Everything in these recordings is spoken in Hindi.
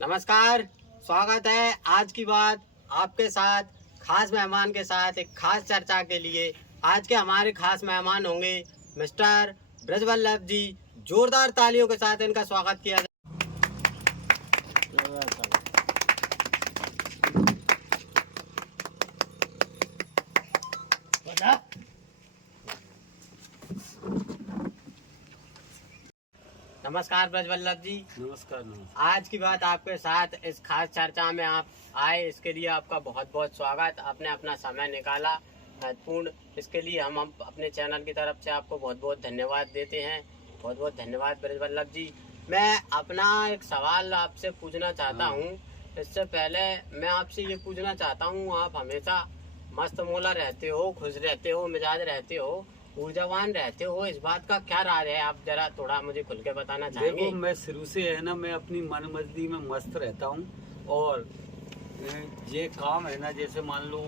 नमस्कार, स्वागत है आज की बात आपके साथ खास मेहमान के साथ एक खास चर्चा के लिए। आज के हमारे खास मेहमान होंगे मिस्टर ब्रजवल्लभ जी। जोरदार तालियों के साथ इनका स्वागत किया जाए। नमस्कार ब्रजवल्लभ जी। नमस्कार। आज की बात आपके साथ इस खास चर्चा में आप आए, इसके लिए आपका बहुत बहुत स्वागत। आपने अपना समय निकाला महत्वपूर्ण, इसके लिए हम अपने चैनल की तरफ से आपको बहुत बहुत धन्यवाद देते हैं। बहुत बहुत धन्यवाद ब्रजवल्लभ जी। मैं अपना एक सवाल आपसे पूछना चाहता हूँ। इससे पहले मैं आपसे ये पूछना चाहता हूँ, आप हमेशा मस्त मोला रहते हो, खुश रहते हो, मिजाज रहते हो, ऊर्जावान रहते हो, इस बात का क्या राज है? आप जरा थोड़ा मुझे खुल के बताना चाहेंगे? देखो, मैं शुरू से है ना, मैं अपनी मन मर्जी में मस्त रहता हूँ। और ये काम है ना, जैसे मान लो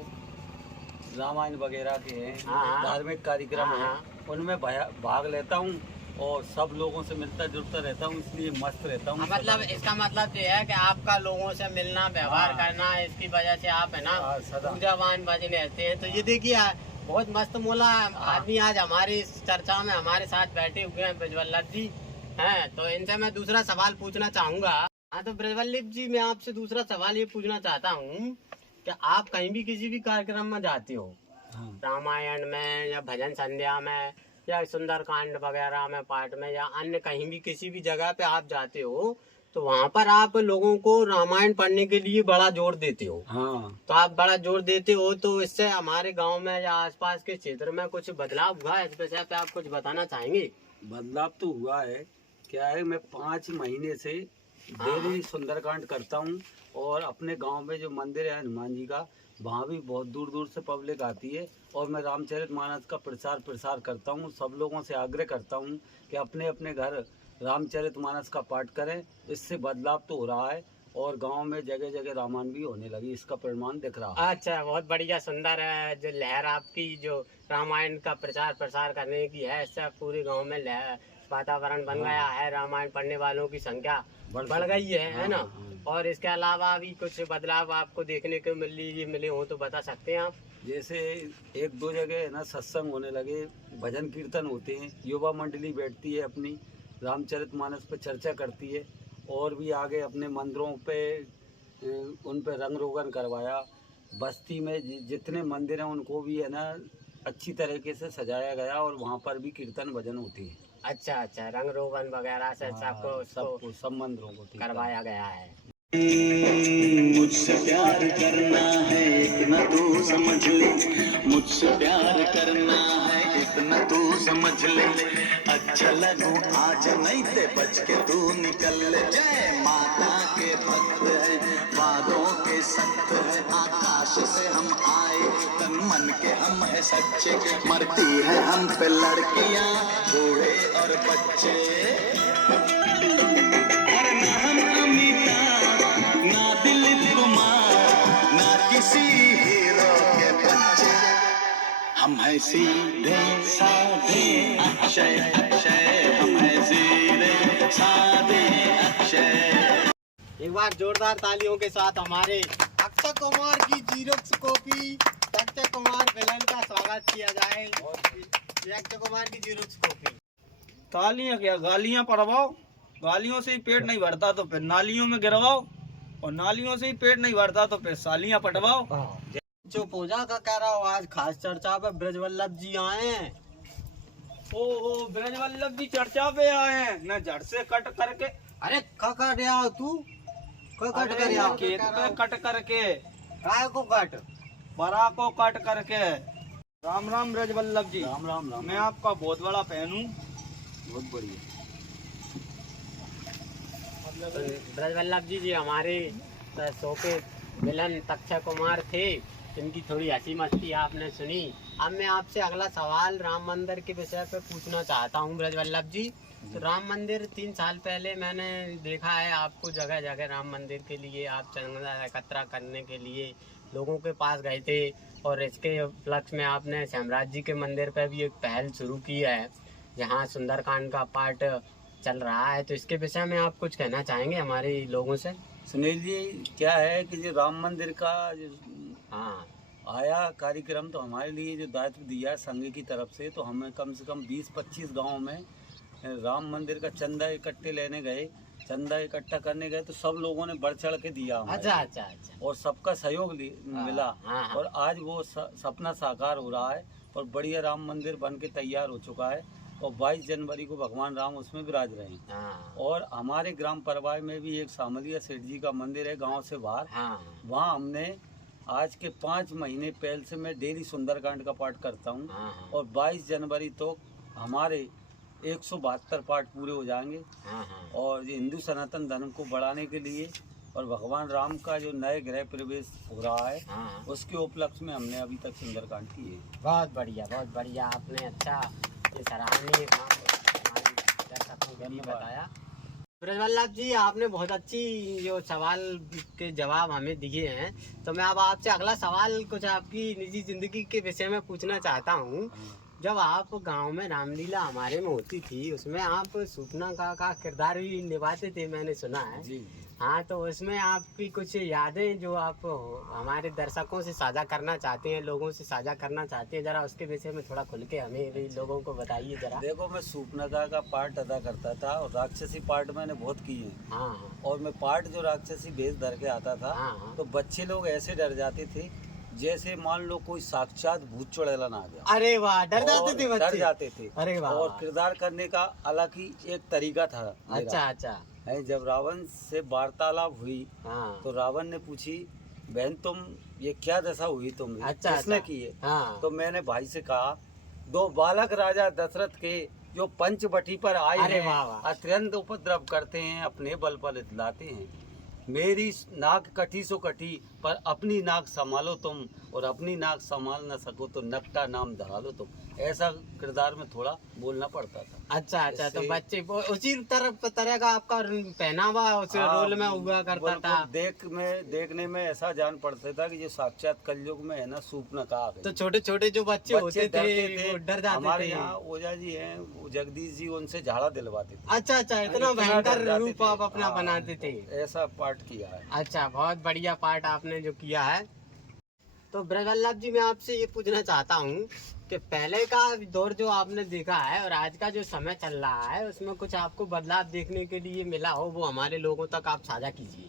रामायण वगैरह के हैं, धार्मिक कार्यक्रम हैं, उनमें भाग लेता हूँ और सब लोगों से मिलता जुलता रहता हूँ, इसलिए मस्त रहता हूँ। मतलब इसका मतलब ये है कि आपका लोगों से मिलना, व्यवहार करना, इसकी वजह से आप है ना ऊर्जावान बने रहते हैं। तो ये देखिए, बहुत मस्त मोला आदमी आज हमारी इस चर्चा में हमारे साथ बैठे हुए हैं ब्रजवल्लभ जी हैं। तो इनसे मैं दूसरा सवाल पूछना चाहूंगा। हाँ, तो ब्रजवल्लभ जी, मैं आपसे दूसरा सवाल ये पूछना चाहता हूँ कि आप कहीं भी किसी भी कार्यक्रम में जाते हो, रामायण में या भजन संध्या में या सुंदरकांड वगैरह में पाठ में या अन्य कहीं भी किसी भी जगह पे आप जाते हो, तो वहाँ पर आप लोगों को रामायण पढ़ने के लिए बड़ा जोर देते हो। तो आप बड़ा जोर देते हो, तो इससे हमारे गांव में या आसपास के क्षेत्र में कुछ बदलाव हुआ है? इस विषय पे आप कुछ बताना चाहेंगे? बदलाव तो हुआ है। क्या है, मैं 5 महीने से डेली सुंदरकांड करता हूँ और अपने गांव में जो मंदिर है हनुमान जी का, वहाँ भी बहुत दूर दूर से पब्लिक आती है और मैं रामचरितमानस का प्रसार करता हूँ। सब लोगों से आग्रह करता हूँ कि अपने अपने घर रामचरितमानस का पाठ करें। इससे बदलाव तो हो रहा है और गांव में जगह जगह रामायण भी होने लगी, इसका परिणाम दिख रहा है। अच्छा, बहुत बढ़िया, सुंदर है जो लहर आपकी जो रामायण का प्रचार प्रसार करने की है, इससे पूरे गांव में वातावरण बन गया है। रामायण पढ़ने वालों की संख्या बढ़ गई है ना? और इसके अलावा भी कुछ बदलाव आपको देखने को मिले हो तो बता सकते हैं आप? जैसे 1-2 जगह ना सत्संग होने लगे, भजन कीर्तन होते हैं, युवा मंडली बैठती है अपनी रामचरितमानस पे चर्चा करती है। और भी आगे अपने मंदिरों पे उन पे रंग रोगन करवाया। बस्ती में जितने मंदिर हैं उनको भी है ना अच्छी तरीके से सजाया गया और वहाँ पर भी कीर्तन भजन होती है। अच्छा, रंग रोगन वगैरह से सबको सब मंदिरों को करवाया गया है। मुझसे प्यार करना है इतना तू समझ ले, मुझसे प्यार करना है इतना तू समझ ले। अच्छा लगूं आज नहीं ते बच के तू निकल ले। जय माता के भक्त है, वादों के सख्त है, आकाश से हम आए, तन मन के हम है सच्चे। मरती है हम पे लड़कियां, बूढ़े और बच्चे। हम है सीधे साधे अक्षय अक्षय, हम है सीधे साधे अक्षय। एक बार जोरदार तालियों के साथ हमारे अक्षय कुमार की xerox copy, Akshay Kumar villain का स्वागत किया जाए। अक्षय कुमार की जीरोक्स कॉपी। तालियां क्या, गालियां पड़वाओ। गालियों से ही पेट नहीं भरता तो फिर नालियों में गिरवाओ, और नालियों से ही पेट नहीं भरता तो फिर सालियां पटवाओ। जो पूजा का कह रहा हो, आज खास चर्चा पे ब्रजवल्लभ जी आए हैं। ओ ब्रजवल्लभ जी चर्चा पे आए हैं, न जड़ से कट करके। अरे कट रहा तू, कट कर रहा खेत पे कट करके, काय को कट, बरा को कट करके। राम राम ब्रजवल्लभ जी। राम राम। मैं आपका बहुत बड़ा फैन हूँ। बहुत बढ़िया। ब्रजवल्लभ जी हमारे शो के विलन अक्षय कुमार थे, इनकी थोड़ी हंसी मस्ती आपने सुनी। अब मैं आपसे अगला सवाल राम मंदिर के विषय पे पूछना चाहता हूँ ब्रजवल्लभ जी। तो राम मंदिर 3 साल पहले मैंने देखा है आपको जगह जगह राम मंदिर के लिए आप चंदा एकत्र करने के लिए लोगों के पास गए थे, और इसके उपलक्ष्य में आपने श्यामराज जी के मंदिर पर भी एक पहल शुरू की है जहाँ सुंदरकांड का पाठ चल रहा है। तो इसके विषय में आप कुछ कहना चाहेंगे हमारे लोगों से? सुनील जी, क्या है कि जो राम मंदिर का जो हाँ आया कार्यक्रम, तो हमारे लिए जो दायित्व दिया संघ की तरफ से, तो हमें कम से कम 20-25 गांव में राम मंदिर का चंदा इकट्ठे लेने गए, चंदा इकट्ठा करने गए, तो सब लोगों ने बढ़ चढ़ के दिया हमारे अच्छा लिए। अच्छा अच्छा। और सबका सहयोग मिला। हाँ, हाँ। और आज वो सपना साकार हो रहा है और बढ़िया राम मंदिर बन के तैयार हो चुका है और 22 जनवरी को भगवान राम उसमें विराज रहे हैं। हाँ और हमारे ग्राम परवाई में भी एक सामलिया सेठ जी का मंदिर है गांव से बाहर, हाँ वहाँ हमने आज के 5 महीने पहले से मैं डेली सुंदरकांड का पाठ करता हूँ हाँ और 22 जनवरी तो हमारे 172 पाठ पूरे हो जाएंगे। हाँ हाँ। और ये हिंदू सनातन धर्म को बढ़ाने के लिए और भगवान राम का जो नए गृह प्रवेश हो रहा है हाँ। उसके उपलक्ष्य में हमने अभी तक सुंदरकांड किए। बहुत बढ़िया, आपने अच्छा ये सराहनीय काम हमारे दर्शकों के लिए बताया। ब्रजवल्लभ जी, आपने बहुत अच्छी जो सवाल के जवाब हमें दिए हैं, तो मैं अब आपसे अगला सवाल कुछ आपकी निजी जिंदगी के विषय में पूछना चाहता हूँ। जब आप गांव में रामलीला हमारे में होती थी, उसमें आप सूपना का किरदार भी निभाते थे, मैंने सुना है। जी। हाँ, तो उसमें आपकी कुछ यादें जो आप हमारे दर्शकों से साझा करना चाहते हैं, लोगों से साझा करना चाहते हैं, जरा उसके विषय में थोड़ा खुल के हमें भी लोगों को बताइए जरा। देखो, मैं सूपनगा का पार्ट अदा करता था और राक्षसी पार्ट मैंने बहुत किए हैं। हाँ हाँ और मैं पार्ट जो राक्षसी भेष धर के आता था, हाँ हाँ। तो बच्चे लोग ऐसे डर जाते थे जैसे मान लो कोई साक्षात भूत चुड़ैला ना आ गया। अरे वाह, डर जाते थे और डर बच्चे? जाते थे। अरे वाह। और किरदार करने का अलग ही एक तरीका था मेरा। अच्छा अच्छा। है, जब रावण से वार्तालाप हुई हाँ। तो रावण ने पूछी, बहन तुम ये क्या दशा हुई तुम्हें, अच्छा किसने अच्छा। की है? हाँ। तो मैंने भाई से कहा, 2 बालक राजा दशरथ के जो पंचवटी पर आए अरे हैं, वाह वाह। अत्यंत उपद्रव करते हैं, अपने बल पर इतलाते हैं। मेरी नाक कटी सो कटी, पर अपनी नाक संभालो तुम, और अपनी नाक संभाल न सको तो नकटा नाम धरा लो तुम। ऐसा किरदार में थोड़ा बोलना पड़ता था। अच्छा अच्छा। तो इससे- बच्चे उसी तरह का आपका पहनावा उस रोल में हुआ करता बिल्कुल। था। देखने में ऐसा जान पड़ता था कि जो साक्षात कलयुग में है ना, सूपनखा आ गई। तो छोटे छोटे जो बच्चे होते डरते थे वो डर जाते हमारे थे। यहाँ ओझा जी हैं, वो जगदीश जी, उनसे झाड़ा दिलवाते थे। अच्छा अच्छा, इतना इतना भयंकर डर जाते रूप थे। आप अपना हाँ, बनाते थे। ऐसा पाठ किया है। अच्छा, बहुत बढ़िया पार्ट आपने जो किया है। तो ब्रजवल्लभ जी, मैं आपसे ये पूछना चाहता हूँ कि पहले का दौर जो आपने देखा है और आज का जो समय चल रहा है, उसमें कुछ आपको बदलाव देखने के लिए मिला हो, वो हमारे लोगों तक आप साझा कीजिए।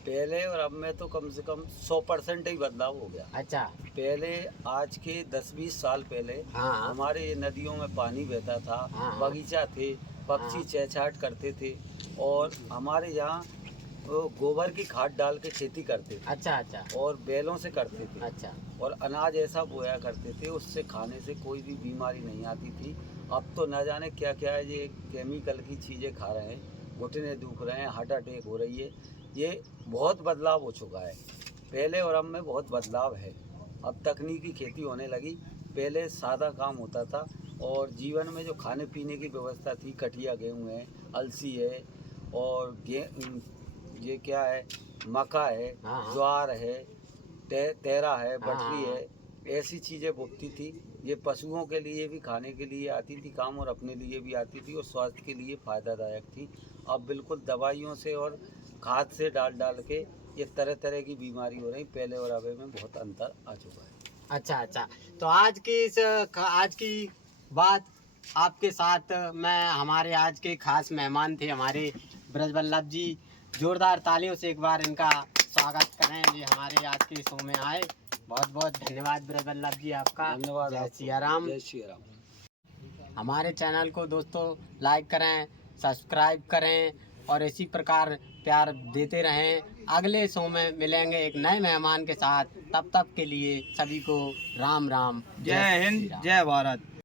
पहले और अब में तो कम से कम 100% ही बदलाव हो गया। अच्छा। पहले आज के 10-20 साल पहले हाँ। हमारे ये नदियों में पानी बहता था, हाँ। बगीचा थे, पक्षी हाँ। चहचहाट करते थे, और हमारे यहाँ वो गोबर की खाद डाल के खेती करते थे। अच्छा अच्छा और बैलों से करते थे। अच्छा। और अनाज ऐसा बोया करते थे, उससे खाने से कोई भी बीमारी नहीं आती थी। अब तो न जाने क्या क्या है, ये केमिकल की चीज़ें खा रहे हैं, घुटने दुख रहे हैं, हार्ट अटैक हो रही है। ये बहुत बदलाव हो चुका है, पहले और अब में बहुत बदलाव है। अब तकनीकी खेती होने लगी, पहले सादा काम होता था और जीवन में जो खाने पीने की व्यवस्था थी, कटिया गेहूँ है, अलसी है, और ये क्या है, मक्का है, हाँ। ज्वार है, तेरा है, बटरी हाँ। है, ऐसी चीज़ें बोती थी। ये पशुओं के लिए भी खाने के लिए आती थी काम, और अपने लिए भी आती थी, और स्वास्थ्य के लिए फ़ायदादायक थी। अब बिल्कुल दवाइयों से और खाद से डाल के ये तरह तरह की बीमारी हो रही। पहले और अब में बहुत अंतर आ चुका है। अच्छा अच्छा। तो आज की बात आपके साथ मैं, हमारे आज के खास मेहमान थे हमारे ब्रजवल्लभ जी। जोरदार तालियों से एक बार इनका स्वागत करें, ये हमारे आज के शो में आए। बहुत बहुत धन्यवाद ब्रजवल्लभ जी आपका। धन्यवाद। जय सिया राम। जय श्री राम। हमारे चैनल को दोस्तों लाइक करें, सब्सक्राइब करें और इसी प्रकार प्यार देते रहें। अगले शो में मिलेंगे एक नए मेहमान के साथ। तब तक के लिए सभी को राम राम। जय हिंद, जय भारत।